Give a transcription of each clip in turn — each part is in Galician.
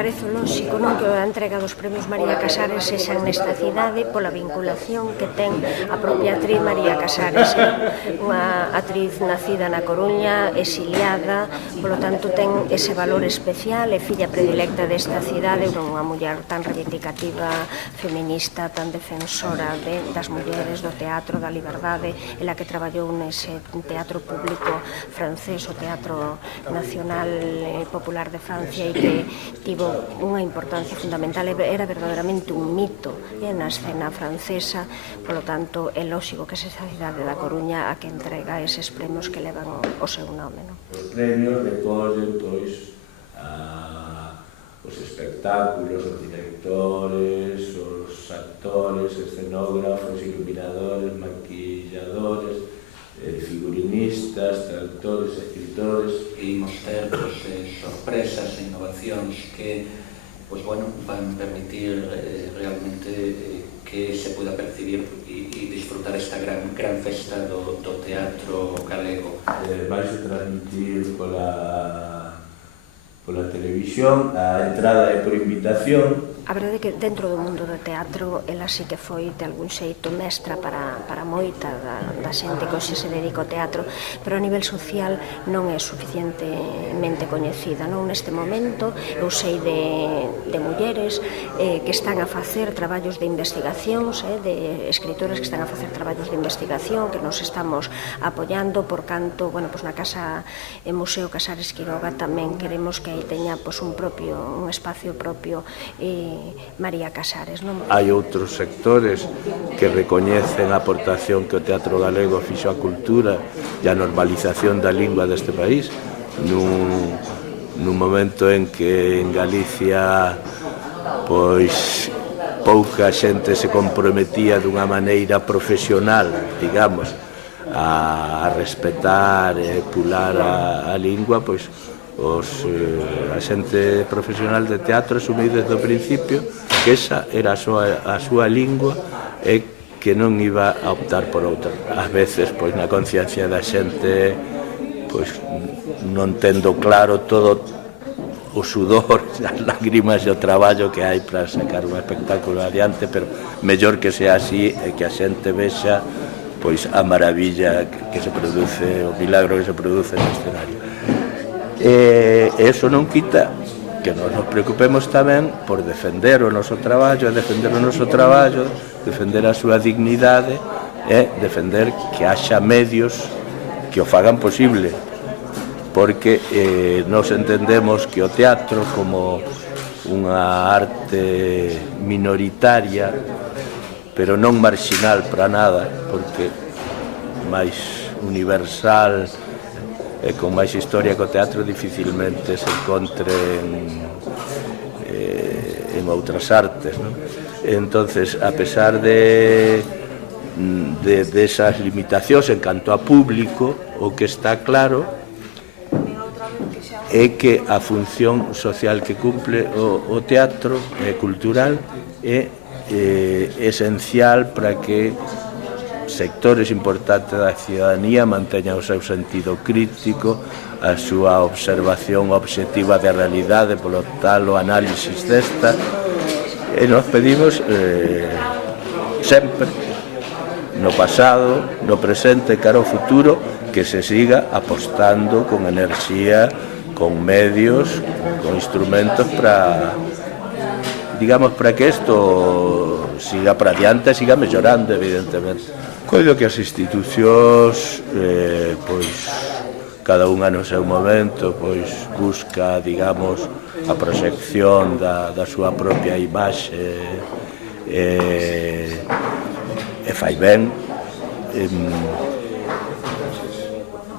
parece lóxico, non, que a entrega dos premios María Casares sexan nesta cidade pola vinculación que ten a propia actriz María Casares, unha actriz nacida na Coruña, exiliada, polo tanto ten ese valor especial, é filla predilecta desta cidade, unha muller tan reivindicativa, feminista, tan defensora das mulleres, do teatro, da liberdade, ela que traballou nese teatro público francés, o Teatro Nacional Popular de Francia, e que tivo unha importancia fundamental, era verdadeiramente un mito na escena francesa, polo tanto é lóxico que esa cidade da Coruña a que entrega eses premios que levan o seu nome. Os premios recollen, pois, os espectáculos, os directores, os actores, escenógrafos, iluminadores, maquilladores, figurinistas, traductores, escritores. E imos ter sorpresas e innovacións que van permitir realmente que se pueda percibir e disfrutar esta gran festa do teatro galego. Vais a transmitir pola televisión, a entrada é por invitación. A verdade é que dentro do mundo do teatro ela sí que foi de algún xeito mestra para moita da xente que hoxe se dedica ao teatro, pero a nivel social non é suficientemente coñecida. Neste momento eu sei de mulleres que están a facer traballos de investigacións, de escritores que están a facer traballos de investigación, que nos estamos apoiando, por canto, na Casa e Museo Casares Quiroga tamén queremos que aí teña un espacio propio María Casares, non? Hai outros sectores que recoñecen a aportación que o teatro galego fixo á cultura e a normalización da lingua deste país nun momento en que en Galicia pois pouca xente se comprometía dunha maneira profesional, digamos, a respetar e pular a lingua, pois a xente profesional de teatro asumiu desde o principio que esa era a súa lingua e que non iba a optar por outra. Ás veces, pois, na conciencia da xente, pois, non tendo claro todo o sudor, as lágrimas e o traballo que hai para sacar un espectáculo adiante, pero mellor que sea así e que a xente vexa, pois, a maravilla que se produce, o milagro que se produce no escenario. E eso non quita que nos preocupemos tamén por defender o noso traballo, defender a súa dignidade e defender que haxa medios que o fagan posible, porque nos entendemos que o teatro como unha arte minoritaria, pero non marxinal para nada, porque máis universal e con máis historia que o teatro dificilmente se encontre en outras artes, non? Entonces, a pesar de esas limitacións en canto a público, o que está claro é que a función social que cumple o teatro cultural é esencial para que sectores importantes da ciudadanía manteñan o seu sentido crítico, a súa observación obxectiva da realidade, polo tal o análisis desta, e nos pedimos sempre, no pasado, no presente e cara ao futuro, que se siga apostando con enerxía, con medios, con instrumentos para, digamos, para que isto siga para diante, siga mellorando, evidentemente. Coido que as institucións, pois, cada unha no seu momento, pois, busca, digamos, a proxección da súa propia imaxe e fai ben.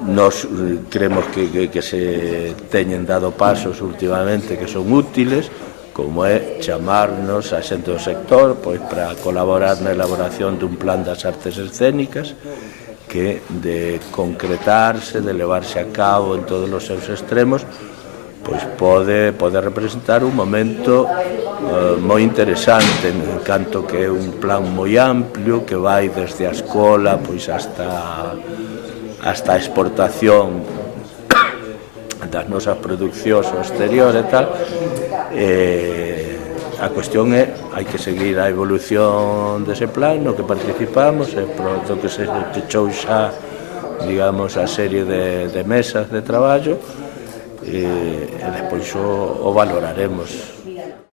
Nos creemos que se teñen dado pasos últimamente que son útiles, como é chamarnos a xente do sector, pois, para colaborar na elaboración dun plan das artes escénicas que, de concretarse, de levarse a cabo en todos os seus extremos, pois pode representar un momento moi interesante, en canto que é un plan moi amplio que vai desde a escola pois hasta a exportación das nosas producións ao exterior e tal, A cuestión é, hai que seguir a evolución dese plan no que participamos, e pronto que se pechou xa, digamos, a serie de mesas de traballo, e despois o valoraremos.